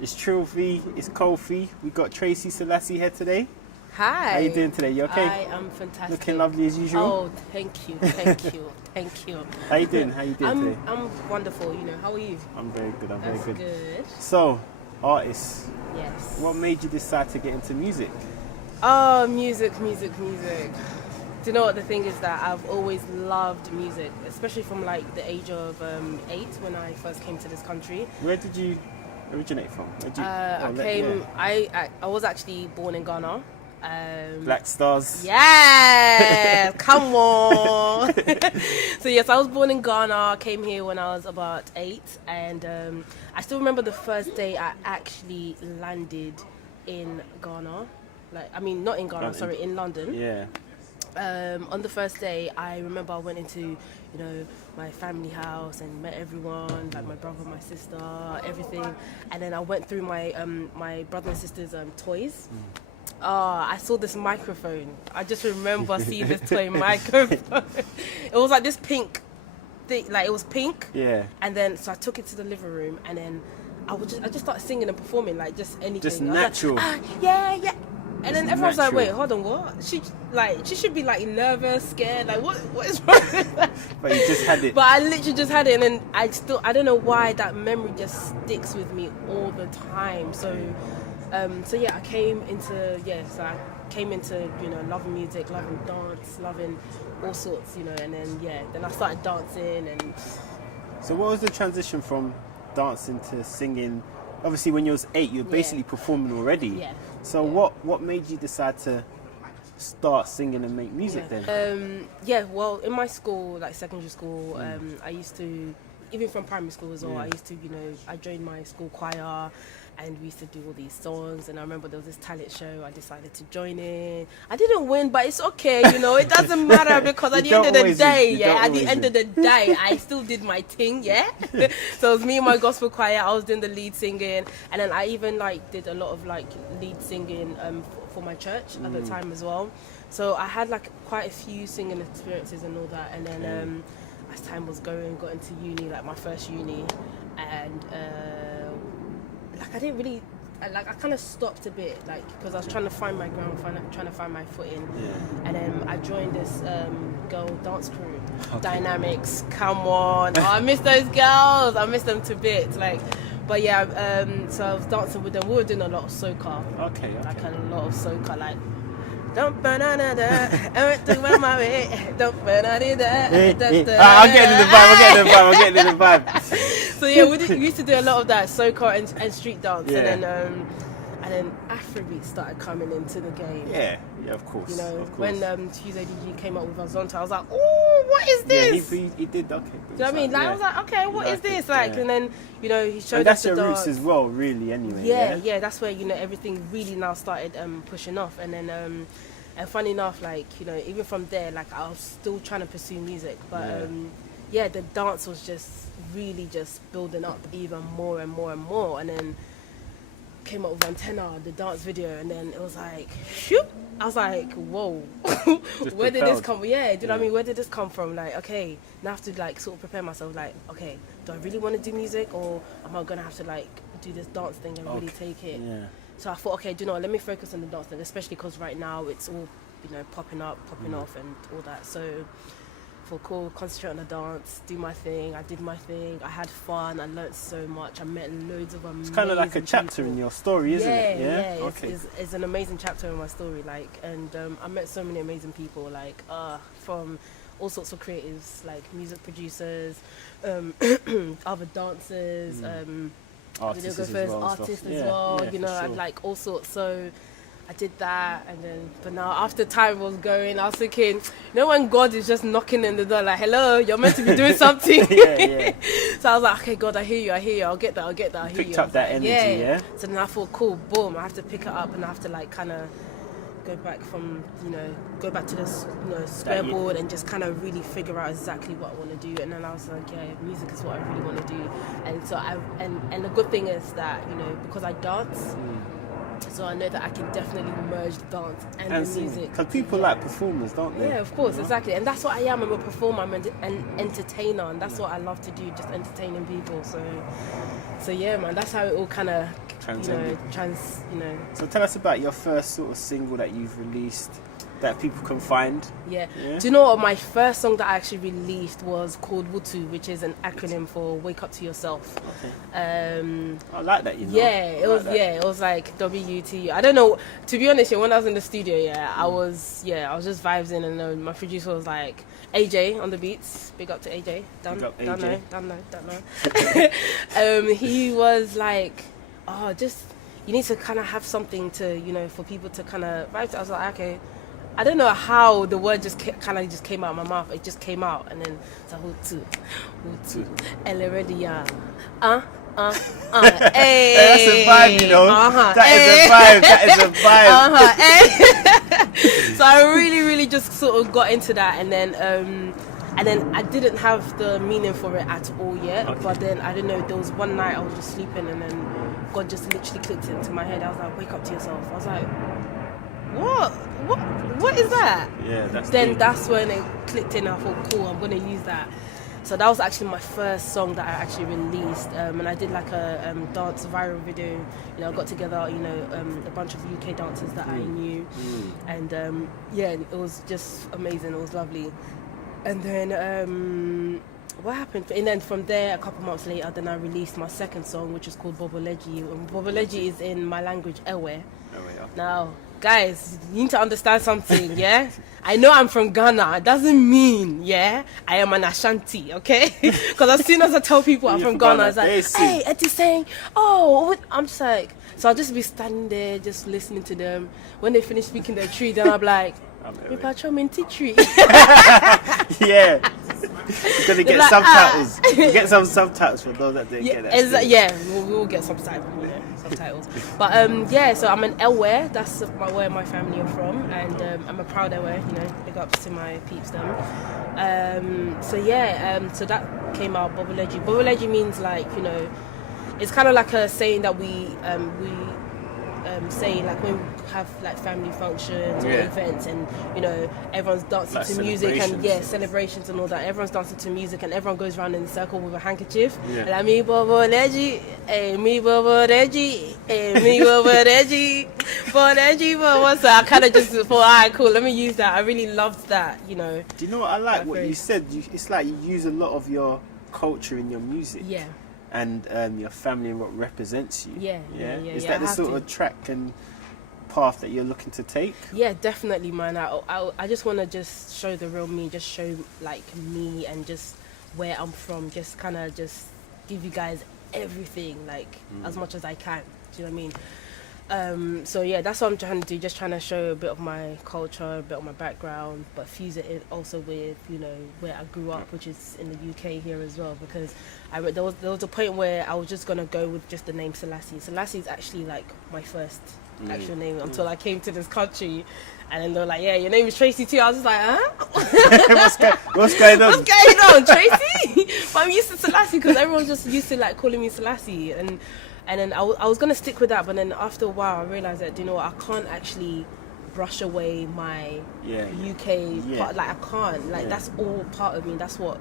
It's Trill V, it's Kofi. We got Trayc Selasi here today. Hi. How you doing today? You okay? I am fantastic. Looking lovely as usual. Oh, thank you. Thank you. How you doing? Today? I'm wonderful, How are you? I'm very good, That's very good. Good. So, artists. Yes. What made you decide to get into music? Oh, music. Do you know what the thing is that I've always loved music, especially from like the age of 8 when I first came to this country. Where did you originate from? I was actually born in Ghana. Black Stars. Yeah, come on. So yes, I was born in Ghana. Came here when I was about 8, and I still remember the first day I actually landed in Ghana. Not in Ghana. Sorry, in London. Yeah. On the first day, I remember I went into, my family house and met everyone, like my brother, my sister, everything. And then I went through my my brother and sister's toys. I saw this microphone. I just remember seeing this toy microphone. It was like this pink thing, like it was pink. Yeah. And then, so I took it to the living room, and then I just started singing and performing, like just anything. Just natural. Like, yeah. And then everyone's like, wait, hold on, what? She should be like nervous, scared, like what is wrong with that? But you just had it. But I literally just had it, and then I don't know why that memory just sticks with me all the time. So yeah, I came into loving music, loving dance, loving all sorts, and then I started dancing. And so what was the transition from dancing to singing? Obviously, when you was 8, you were basically performing already. Yeah. So what made you decide to start singing and make music then? Well, in my school, like secondary school, I used to, even from primary school as well, I used to, I joined my school choir, and we used to do all these songs. And I remember there was this talent show. I decided to join in. I didn't win, but it's okay, it doesn't matter, because at the end of the day, I still did my thing, yeah. So it was me and my gospel choir. I was doing the lead singing, and then I even did a lot of lead singing for my church at the time as well. So I had quite a few singing experiences and all that. And then as time was going, got into uni, my first uni, and I didn't really, I kind of stopped a bit, because I was trying to find my ground, trying to find my footing. And then I joined this girl dance crew, Dynamics. Come on, I miss those girls. I miss them to bits. But yeah, so I was dancing with them. We were doing a lot of soca. Okay. A lot of soca, don't burn on everything went my way. Don't burn on it. I'm getting in the vibe. So yeah, we used to do a lot of that soca and street dance, and then Afrobeat started coming into the game. Yeah, of course. When Tuesday DG came up with Azonta, I was like, oh, what is this? Yeah, he did. Okay. Do you know what I mean? I was like, okay, what is this? And then he showed us the dance. That's your roots as well, really. Anyway. Yeah. That's where everything really now started pushing off, and then and funny enough, even from there, I was still trying to pursue music, but the dance was just really just building up even more and more and more, and then came up with Antenna, the dance video, and then it was like, shoot! I was like, whoa, where did this come? Yeah, do you know what I mean? Where did this come from? Okay, now I have to sort of prepare myself. Okay, do I really want to do music, or am I gonna have to do this dance thing and really take it? Yeah. So I thought, okay, do you know what? Let me focus on the dance thing, especially because right now it's all popping up, popping off, and all that. So cool, concentrate on the dance, do my thing. I did my thing. I had fun. I learnt so much. I met loads of amazing. It's kind of like a chapter people in your story, isn't it? Yeah. Okay. It's an amazing chapter in my story. And I met so many amazing people. From all sorts of creatives, music producers, other dancers, artists as well. I'd all sorts. So I did that, and then, but now after time was going, I was thinking, when God is just knocking in the door, hello, you're meant to be doing something. So I was like, okay, God, I hear you, I'll get that, I hear you. Picked up that energy, yeah? So then I thought, cool, boom, I have to pick it up, and I have to kind of go back to the square board and just kind of really figure out exactly what I want to do. And then I was like, yeah, music is what I really want to do. And so and the good thing is that, because I dance, so I know that I can definitely merge dance and the music. Because people like performers, don't they? Yeah, of course, exactly. And that's what I am. I'm a performer. I'm an entertainer, and that's what I love to do, just entertaining people. So yeah, man, that's how it all kind of Transcended. you know. So tell us about your first sort of single that you've released that people can find. Yeah. Do you know what? My first song that I actually released was called Wutu, which is an acronym for Wake Up to Yourself. Okay. I like that, you know. Yeah, it was like WTU. I don't know. To be honest, when I was in the studio, I was just vibes in, and my producer was like, AJ on the beats. Big up to AJ. Don't know. He was like, oh, just you need to kind of have something to, for people to kind of vibe to. I was like, okay. I don't know how the word just kind of came out of my mouth. It just came out, and then it's like, Hutu, Eleredia, hey. That's a vibe, you know. That is a vibe. So I really just sort of got into that, and then I didn't have the meaning for it at all yet. Okay. But then I don't know. There was one night I was just sleeping, and then God just literally clicked it into my head. I was like, wake up to yourself. I was like, what is that? Yeah, that's when it clicked in. I thought, cool, I'm gonna use that. So that was actually my first song that I actually released, and I did like a dance viral video. I got together, a bunch of UK dancers that I knew, and it was just amazing. It was lovely. And then what happened? And then from there, a couple months later, then I released my second song, which is called Boboleji. And Boboleji is in my language, Ewe. Now, guys, you need to understand something, yeah? I know I'm from Ghana. It doesn't mean, I am an Ashanti, okay? Because as soon as I tell people I'm from Ghana, it's like, hey, Eddie's saying, oh, I'm just like, so I'll just be standing there, just listening to them. When they finish speaking their tree, then I'm like, tree. Yeah. You're going to get subtitles. You get some subtitles for those that didn't get that. We'll get subtitles. But so I'm an Elware. That's where my family are from, and I'm a proud Elware. Big ups to my peeps them. So that came out. Boboleji. Boboleji means like it's kind of like a saying that we say like when we have like family functions or events, and everyone's dancing like to music and celebrations and all that. Everyone's dancing to music and everyone goes around in a circle with a handkerchief. Like me Boboleji, me Boboleji, me Boboleji, Boboleji. So I kind of just thought, alright, cool, let me use that. I really loved that. Do you know what I like? What you said. It's like you use a lot of your culture in your music. Yeah. And your family and what represents you. Yeah. Is that the sort of track and path that you're looking to take? Yeah, definitely, man. I just want to just show the real me, just show like me and just where I'm from, just kind of just give you guys everything, like as much as I can. Do you know what I mean? That's what I'm trying to do, just trying to show a bit of my culture, a bit of my background, but fuse it in also with, where I grew up, which is in the UK here as well, because there was a point where I was just going to go with just the name Selasi. Selasi is actually like my first actual name until I came to this country, and then they were like, yeah, your name is Tracy too. I was just like, huh? What's going on? What's going on, Tracy? But I'm used to Selasi because everyone's just used to like calling me Selasi, and then I was going to stick with that, but then after a while I realised that, I can't actually brush away my UK part. Like, I can't. Like, that's all part of me. That's what,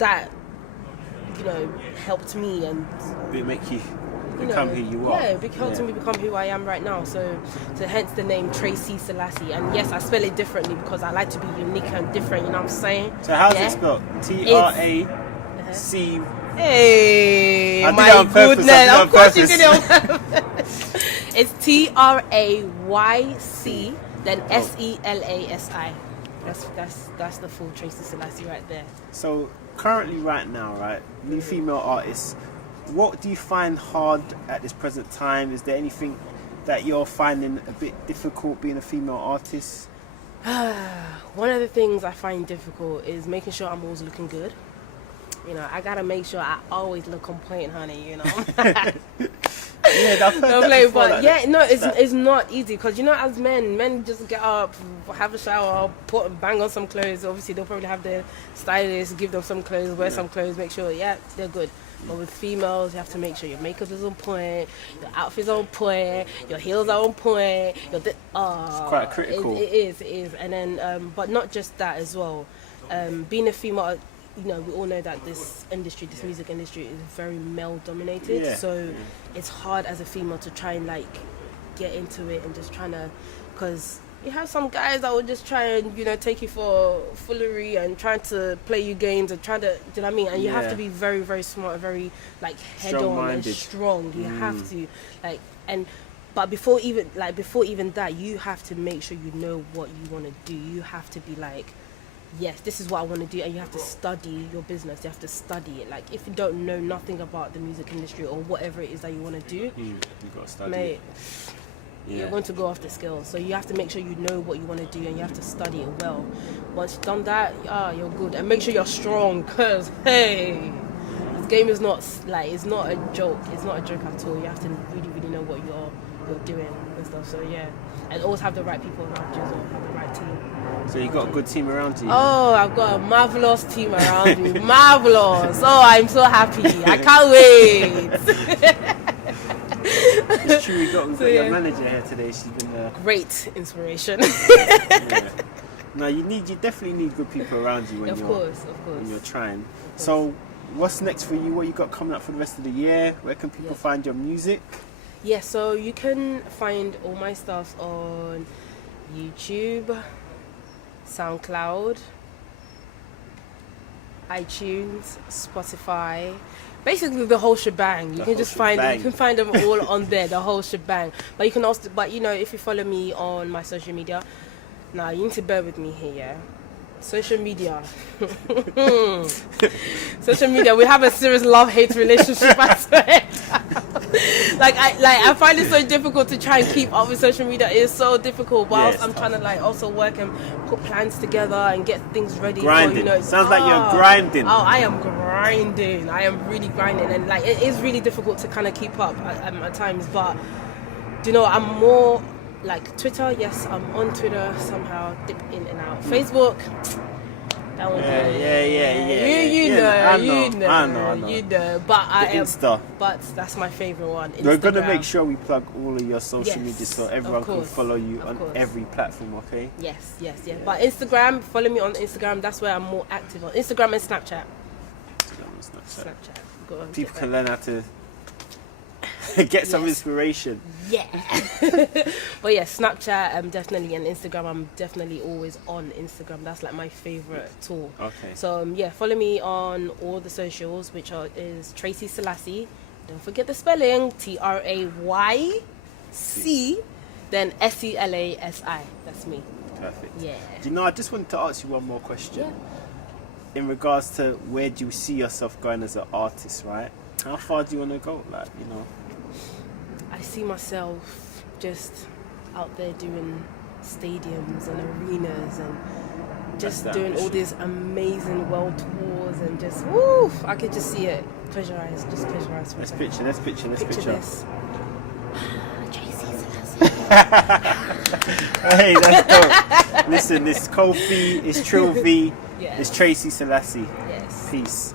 that helped me and... It make you become who you are. Yeah, it helped me become who I am right now. So hence the name Trayc Selasi. And yes, I spell it differently because I like to be unique and different, you know what I'm saying? So how's it spelled? T-R-A-C... Hey, my goodness! Of course you did it on purpose. It's Trayc, then Selasi. That's the full Trayc Selasi right there. So currently, right now, right, new female artists, what do you find hard at this present time? Is there anything that you're finding a bit difficult being a female artist? One of the things I find difficult is making sure I'm always looking good. I gotta make sure I always look on point, honey. It's not easy because as men just get up, have a shower, bang on some clothes. Obviously, they'll probably have their stylist give them some clothes, wear some clothes, make sure they're good. But with females, you have to make sure your makeup is on point, your outfit's on point, your heels are on point. It's quite critical. It is, and then but not just that as well. Being a female. we all know that this music industry is very male dominated. So it's hard as a female to try and like get into it and just trying to, because you have some guys that will just try and take you for foolery and trying to play you games and trying to, do you know what I mean? And you have to be very, very smart, very like head on and strong. You have to but before even that, you have to make sure you know what you want to do. You have to be like, yes, this is what I want to do, and you have to study your business. You have to study it. Like, if you don't know nothing about the music industry or whatever it is that you want to do, you got to study mate, you're going to go off the scale. So you have to make sure you know what you want to do, and you have to study it well. Once you've done that, you're good. And make sure you're strong, because, hey, this game is not, like, it's not a joke. It's not a joke at all. You have to really, really know what you're doing and stuff. So, yeah. And always have the right people around you as well. Have the right team. So you got a good team around you? Oh, I've got a marvelous team around me. Marvelous. Oh, I'm so happy. I can't wait. It's true, we've got your manager here today. She's been great inspiration. No, you definitely need good people around you when when you're trying. So what's next for you? What you got coming up for the rest of the year? Where can people find your music? Yeah, so you can find all my stuff on YouTube, SoundCloud, iTunes, Spotify, basically the whole shebang. You can find them all on there, the whole shebang. But you can also, if you follow me on my social media, now you need to bear with me here, yeah? Social media, we have a serious love-hate relationship, I swear. I find it so difficult to try and keep up with social media. It's so difficult, whilst I'm trying to also work and put plans together and get things ready. Grinding. Sounds like you're grinding. Oh, I am grinding. I am really grinding, and it is really difficult to kind of keep up at times. But I'm more like Twitter. Yes, I'm on Twitter somehow, dip in and out. Facebook. That one. You know. But Insta. But that's my favorite one. Instagram. We're gonna make sure we plug all of your social media so everyone can follow you on every platform. Okay. Yes. But Instagram, follow me on Instagram. That's where I'm more active on Instagram and Snapchat. Go on, people can learn how to get some inspiration. Yeah. But yeah, Snapchat definitely, and Instagram, I'm definitely always on Instagram. That's like my favorite tool. Okay. So follow me on all the socials, which is Trayc Selasi. Don't forget the spelling, Trayc, then Selasi. That's me. Perfect. Yeah. I just wanted to ask you one more question. Yeah. In regards to where do you see yourself going as an artist, right? How far do you want to go? I see myself just out there doing stadiums and arenas and just doing all these amazing world tours and just, I could just see it. Close your eyes. Just close your eyes. Let's picture this. This. Hey, that's dope. Listen, this Kofi, it's Trill V, it's Trayc Selasi. Yes. Peace.